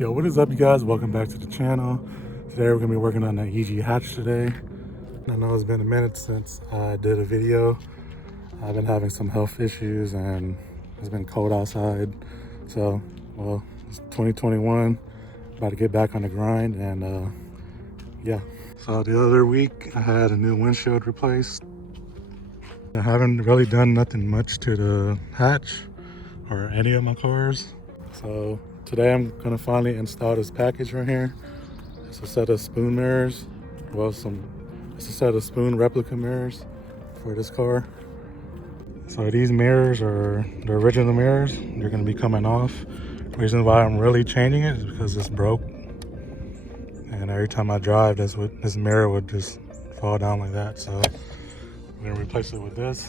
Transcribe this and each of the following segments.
Yo, what is up, you guys? Welcome back to the channel. Today we're gonna be working on the EG hatch today. I know it's been a minute since I did a video. I've been having some health issues and it's been cold outside. So, well, it's 2021, about to get back on the grind and yeah. So the other week I had a new windshield replaced. I haven't really done nothing much to the hatch or any of my cars. So today I'm gonna finally install this package right here. It's a set of spoon mirrors. Well, it's a set of spoon replica mirrors for this car. So these mirrors are the original mirrors. They're gonna be coming off. The reason why I'm really changing it is because it's broke. And every time I drive, this mirror would just fall down like that. So I'm gonna replace it with this.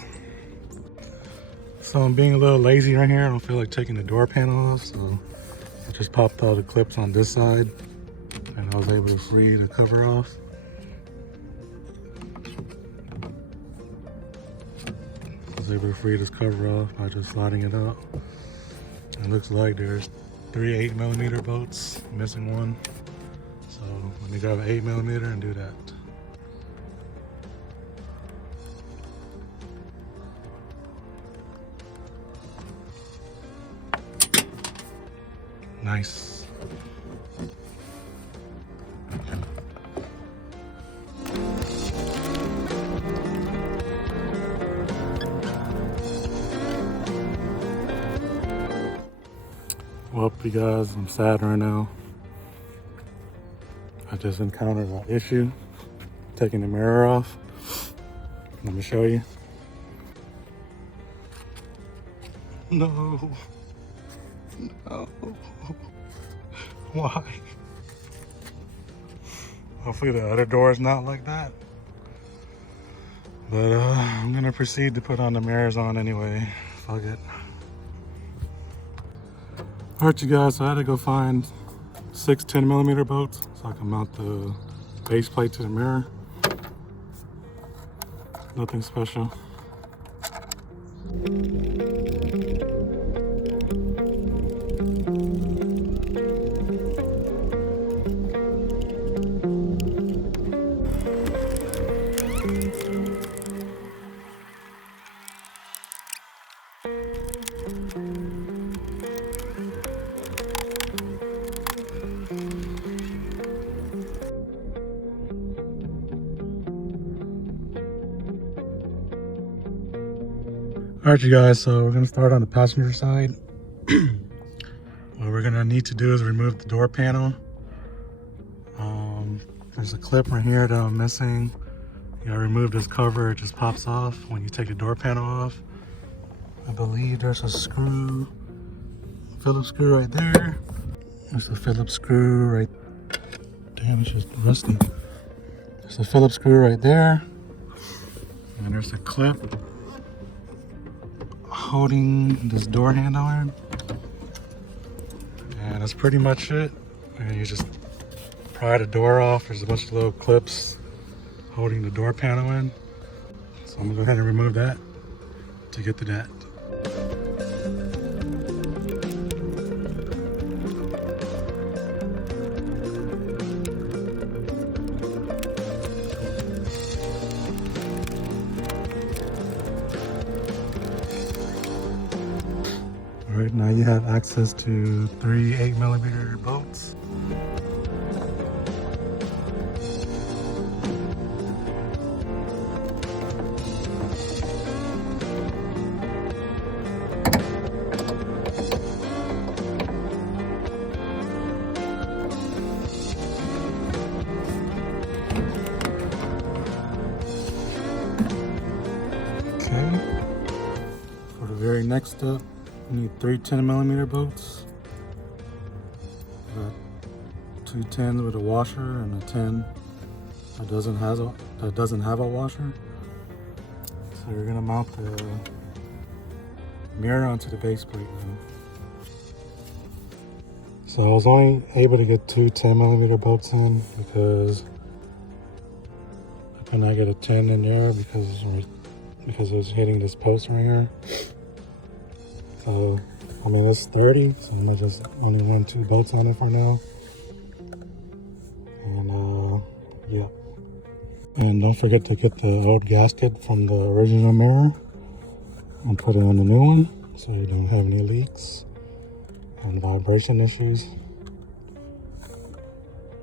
So I'm being a little lazy right here. I don't feel like taking the door panel off, so I just popped all the clips on this side and I was able to free the cover off. I was able to free this cover off by just sliding it out. It looks like there's 3 8mm bolts, missing one. So let me grab an 8mm and do that. Nice. Well, you guys, I'm sad right now. I just encountered an issue taking the mirror off. Let me show you. No. No. Why? Hopefully the other door is not like that. But I'm gonna proceed to put on the mirrors on anyway. Fuck it. Alright, you guys, so I had to go find 6 10mm bolts so I can mount the base plate to the mirror. Nothing special. All right, you guys, so we're gonna start on the passenger side. What we're gonna need to do is remove the door panel. There's a clip right here that I'm missing. You gotta remove this cover, it just pops off when you take the door panel off. I believe there's a screw, Phillips screw right there. There's a Phillips screw right, damn, it's just rusty. There's a Phillips screw right there. And there's a clip holding this door handle in. And that's pretty much it. And you just pry the door off. There's a bunch of little clips holding the door panel in. So I'm gonna go ahead and remove that to get to that. All right, now you have access to 3 8mm bolts. Okay. For the very next step, you need 3 10mm bolts. Got 2 10s with a washer and a 10 that doesn't have a washer. So you're gonna mount the mirror onto the base plate now. So I was only able to get 2 10mm bolts in because I could not get a 10 in there because it was hitting this post right here. So I mean, it's 30, so I'm gonna just only run 2 bolts on it for now. And yeah. And don't forget to get the old gasket from the original mirror and put it on the new one so you don't have any leaks and vibration issues.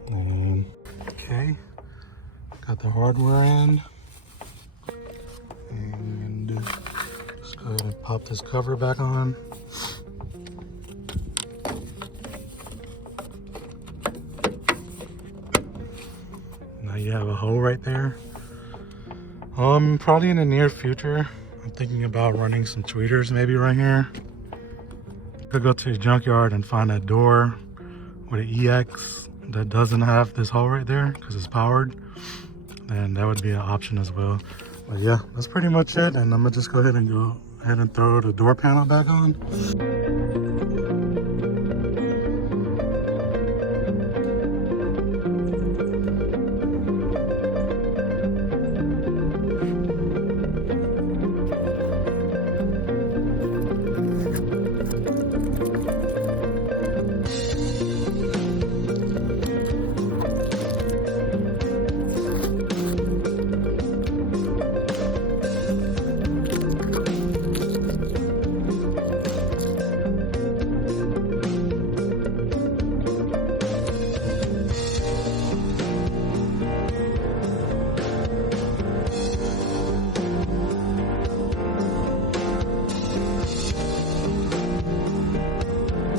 And okay, got the hardware in. And just go ahead and pop this cover back on. Now you have a hole right there. Probably in the near future, I'm thinking about running some tweeters maybe right here. Could go to the junkyard and find a door with an EX that doesn't have this hole right there because it's powered. And that would be an option as well. But yeah, that's pretty much it. And I'm gonna just go ahead and throw the door panel back on.